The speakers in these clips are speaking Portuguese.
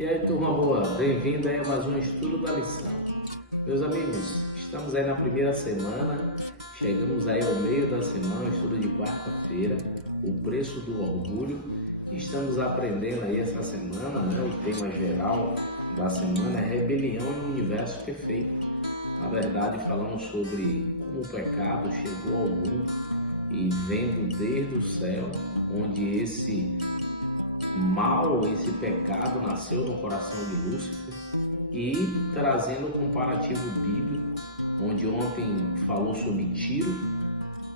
E aí, turma boa, bem-vindo aí a mais um estudo da lição. Meus amigos, estamos aí na primeira semana, chegamos aí ao meio da semana, estudo de quarta-feira, o preço do orgulho. Estamos aprendendo aí essa semana, né? O tema geral da semana é rebelião no universo perfeito. Na verdade, falamos sobre como o pecado chegou ao mundo e vendo desde o céu, onde esse mal, esse pecado nasceu no coração de Lúcifer, e trazendo o comparativo bíblico, onde ontem falou sobre Tiro,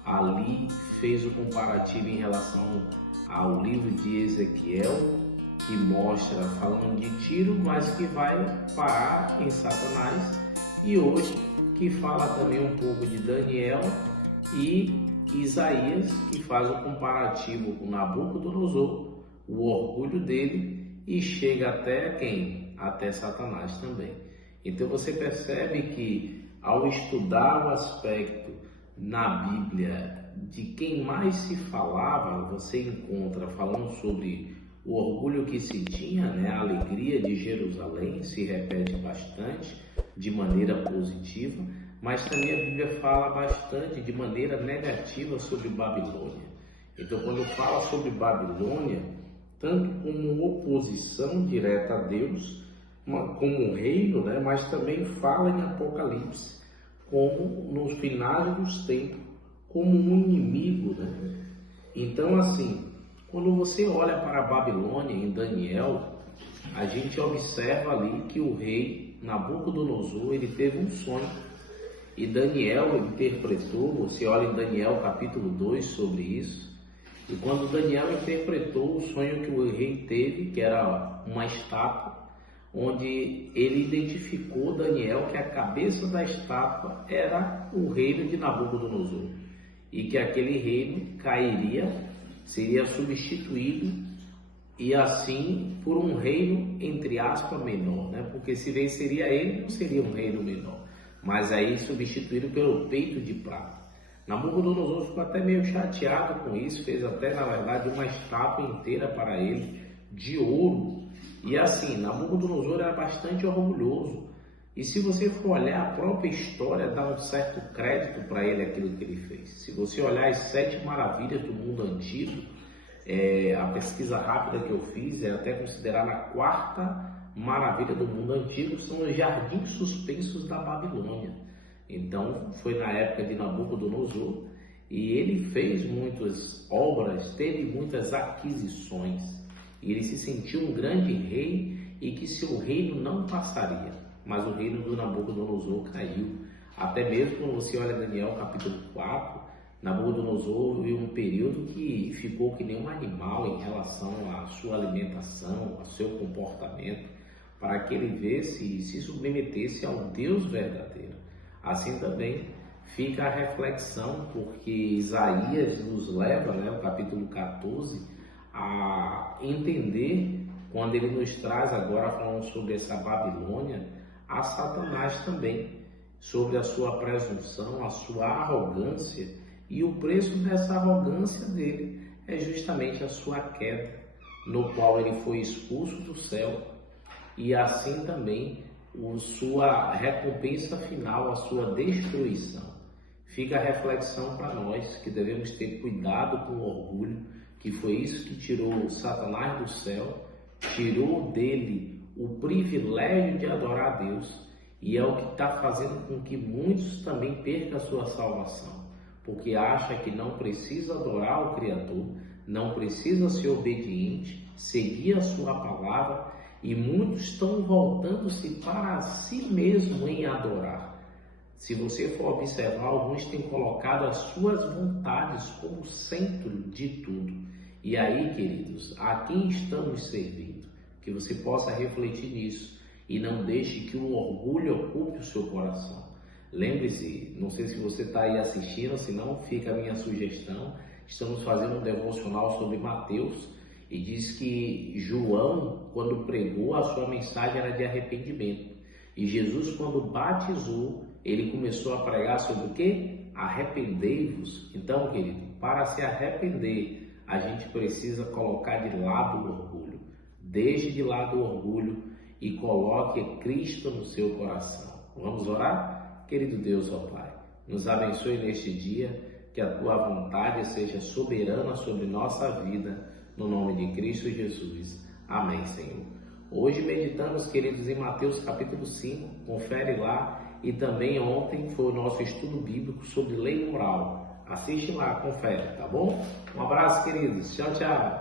ali fez o comparativo em relação ao livro de Ezequiel, que mostra falando de Tiro, mas que vai parar em Satanás, e hoje que fala também um pouco de Daniel e Isaías, que faz o comparativo com Nabucodonosor, o orgulho dele, e chega até quem? Até Satanás também. Então você percebe que ao estudar o aspecto na Bíblia de quem mais se falava, você encontra falando sobre o orgulho que se tinha, né? A alegria de Jerusalém se repete bastante de maneira positiva, mas também a Bíblia fala bastante de maneira negativa sobre Babilônia. Então quando fala sobre Babilônia, tanto como oposição direta a Deus, como um reino, né? Mas também fala em Apocalipse, como nos finais dos tempos, como um inimigo, né? Então, assim, quando você olha para a Babilônia em Daniel, a gente observa ali que o rei Nabucodonosor, ele teve um sonho, e Daniel interpretou. Você olha em Daniel capítulo 2 sobre isso. E quando Daniel interpretou o sonho que o rei teve, que era uma estátua, onde ele identificou Daniel que a cabeça da estátua era o reino de Nabucodonosor, e que aquele reino cairia, seria substituído, e assim por um reino, entre aspas, menor, né? Porque se venceria ele, não seria um reino menor, mas aí substituído pelo peito de prata. Nabucodonosor ficou até meio chateado com isso, fez até, na verdade, uma estátua inteira para ele, de ouro. E assim, Nabucodonosor era bastante orgulhoso. E se você for olhar a própria história, dá um certo crédito para ele aquilo que ele fez. Se você olhar as 7 maravilhas do mundo antigo, a pesquisa rápida que eu fiz é até considerada a 4ª maravilha do mundo antigo, são os jardins suspensos da Babilônia. Então, foi na época de Nabucodonosor, e ele fez muitas obras, teve muitas aquisições, e ele se sentiu um grande rei, e que seu reino não passaria, mas o reino do Nabucodonosor caiu. Até mesmo quando você olha Daniel capítulo 4, Nabucodonosor viu um período que ficou que nem um animal em relação à sua alimentação, ao seu comportamento, para que ele visse e se submetesse ao Deus verdadeiro. Assim também fica a reflexão, porque Isaías nos leva, né, o capítulo 14, a entender, quando ele nos traz agora falando sobre essa Babilônia, a Satanás também, sobre a sua presunção, a sua arrogância, e o preço dessa arrogância dele é justamente a sua queda, no qual ele foi expulso do céu, e assim também sua recompensa final, a sua destruição. Fica a reflexão para nós que devemos ter cuidado com o orgulho, que foi isso que tirou Satanás do céu, tirou dele o privilégio de adorar a Deus, e é o que está fazendo com que muitos também percam a sua salvação, porque acha que não precisa adorar o Criador, não precisa ser obediente, seguir a sua palavra, e muitos estão voltando-se para si mesmo em adorar. Se você for observar, alguns têm colocado as suas vontades como centro de tudo. E aí, queridos, a quem estamos servindo? Que você possa refletir nisso e não deixe que o orgulho ocupe o seu coração. Lembre-se, não sei se você está aí assistindo, se não, fica a minha sugestão. Estamos fazendo um devocional sobre Mateus, e diz que João, quando pregou, a sua mensagem era de arrependimento. E Jesus, quando batizou, ele começou a pregar sobre o quê? Arrependei-vos. Então, querido, para se arrepender, a gente precisa colocar de lado o orgulho. Deixe de lado o orgulho e coloque Cristo no seu coração. Vamos orar? Querido Deus, ó Pai, nos abençoe neste dia, que a Tua vontade seja soberana sobre nossa vida, no nome de Cristo Jesus. Amém, Senhor. Hoje meditamos, queridos, em Mateus capítulo 5, confere lá, e também ontem foi o nosso estudo bíblico sobre lei moral. Assiste lá, confere, tá bom? Um abraço, queridos. Tchau, tchau.